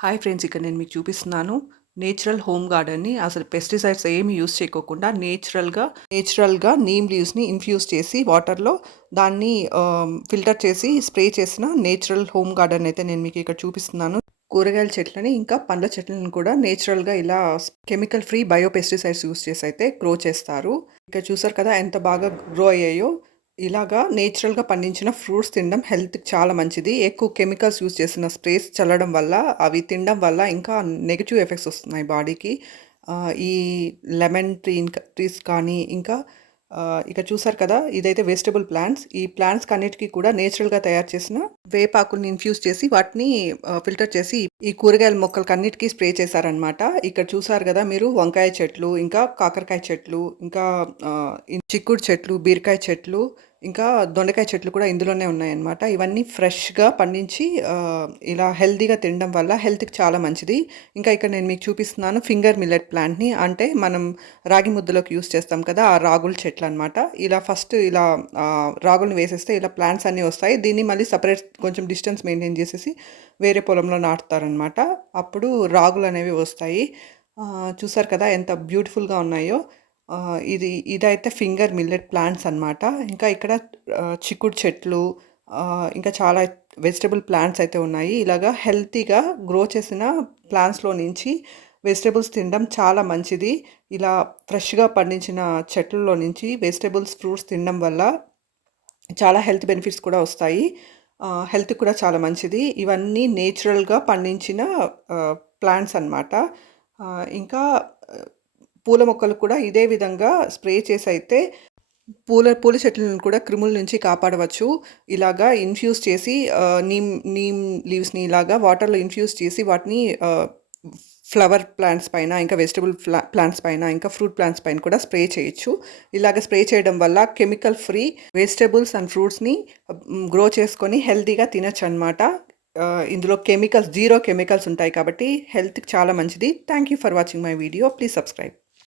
Hi friends, ఇక్కడ నేను మీకు చూపిస్తున్నాను నేచురల్ హోమ్ గార్డెన్‌ని. అసలు పెస్టిసైడ్స్ ఏమి యూజ్ చేయకోకుండా నేచురల్‌గా నీమ్ లీవ్స్‌ని ఇన్‌ఫ్యూజ్ చేసి వాటర్‌లో దాన్ని ఫిల్టర్ చేసి స్ప్రే చేసిన నేచురల్ హోమ్ గార్డెన్ అయితే నేను మీకు ఇక్కడ చూపిస్తున్నాను. కూరగాయల చెట్లని, ఇంకా పండ్ల చెట్లను కూడా నేచురల్‌గా ఇలా chemical free bio pesticides use చేసి అయితే గ్రో చేస్తారు. ఇక్కడ చూసారు కదా ఎంత బాగా గ్రో అయ్యాయో. ఇలాగా నేచురల్‌గా పండించిన ఫ్రూట్స్ తినడం హెల్త్‌కి చాలా మంచిది. ఎక్కువ కెమికల్స్ యూజ్ చేసిన స్ప్రేస్ చల్లడం వల్ల, అవి తినడం వల్ల ఇంకా నెగెటివ్ ఎఫెక్ట్స్ వస్తున్నాయి బాడీకి. ఈ లెమన్ ట్రీస్ కానీ, ఇంకా ఇక్కడ చూసారు కదా, ఇదైతే వెజిటబుల్ ప్లాంట్స్. ఈ ప్లాంట్స్‌కి అన్నిటికి కూడా నేచురల్‌గా తయారు చేసిన వేపాకుల్ని ఇన్‌ఫ్యూజ్ చేసి వాటిని ఫిల్టర్ చేసి ఈ కూరగాయల మొక్కలకన్నిటికి స్ప్రే చేశారనమాట. ఇక్కడ చూసారు గదా మీరు, వంకాయ చెట్లు, ఇంకా కాకరకాయ చెట్లు, ఇంకా చిక్కుడు చెట్లు, బీరకాయ చెట్లు, ఇంకా దొండకాయ చెట్లు కూడా ఇందులోనే ఉన్నాయన్నమాట. ఇవన్నీ ఫ్రెష్‌గా పండించి ఇలా హెల్తీగా తినడం వల్ల హెల్త్‌కి చాలా మంచిది. ఇంకా ఇక్కడ నేను మీకు చూపిస్తున్నాను ఫింగర్ మిల్లెట్ ప్లాంట్‌ని. అంటే మనం రాగి ముద్దలోకి యూజ్ చేస్తాం కదా, ఆ రాగుల చెట్లనమాట. ఇలా ఫస్ట్ ఇలా రాగులను వేసేస్తే ఇలా ప్లాంట్స్ అన్నీ వస్తాయి. దీన్ని మళ్ళీ సెపరేట్ కొంచెం డిస్టెన్స్ మెయింటైన్ చేసేసి వేరే పొలంలో నాటుతారనమాట. అప్పుడు రాగులనేవి వస్తాయి. చూసారు కదా ఎంత బ్యూటిఫుల్‌గా ఉన్నాయో. ఇదైతే ఫింగర్ మిల్లెట్ ప్లాంట్స్ అనమాట. ఇంకా ఇక్కడ చిక్కుడు చెట్లు, ఇంకా చాలా వెజిటబుల్ ప్లాంట్స్ అయితే ఉన్నాయి. ఇలాగా హెల్తీగా గ్రో చేసిన ప్లాంట్స్‌లో నుంచి వెజిటబుల్స్ తినడం చాలా మంచిది. ఇలా ఫ్రెష్‌గా పండించిన చెట్లలో నుంచి వెజిటబుల్స్, ఫ్రూట్స్ తినడం వల్ల చాలా హెల్త్ బెనిఫిట్స్ కూడా వస్తాయి. హెల్త్‌కి కూడా చాలా మంచిది. ఇవన్నీ నేచురల్‌గా పండించిన ప్లాంట్స్ అనమాట. ఇంకా పూల మొక్కలు కూడా ఇదే విధంగా స్ప్రే చేసైతే పూల చెట్లను కూడా క్రిముల నుంచి కాపాడవచ్చు. ఇలాగా ఇన్‌ఫ్యూజ్ చేసి నీమ్ లీవ్స్‌ని ఇలాగా వాటర్‌లో ఇన్‌ఫ్యూజ్ చేసి వాటిని ఫ్లవర్ ప్లాంట్స్ పైన, ఇంకా వెజిటబుల్ ప్లాంట్స్ పైన, ఇంకా ఫ్రూట్ ప్లాంట్స్ పైన కూడా స్ప్రే చేయొచ్చు. ఇలాగ స్ప్రే చేయడం వల్ల కెమికల్ ఫ్రీ వెజిటబుల్స్ అండ్ ఫ్రూట్స్‌ని గ్రో చేసుకొని హెల్తీగా తినొచ్చనమాట. ఇందులో జీరో కెమికల్స్ ఉంటాయి కాబట్టి హెల్త్‌కి చాలా మంచిది. Thank you for watching my video. Please subscribe.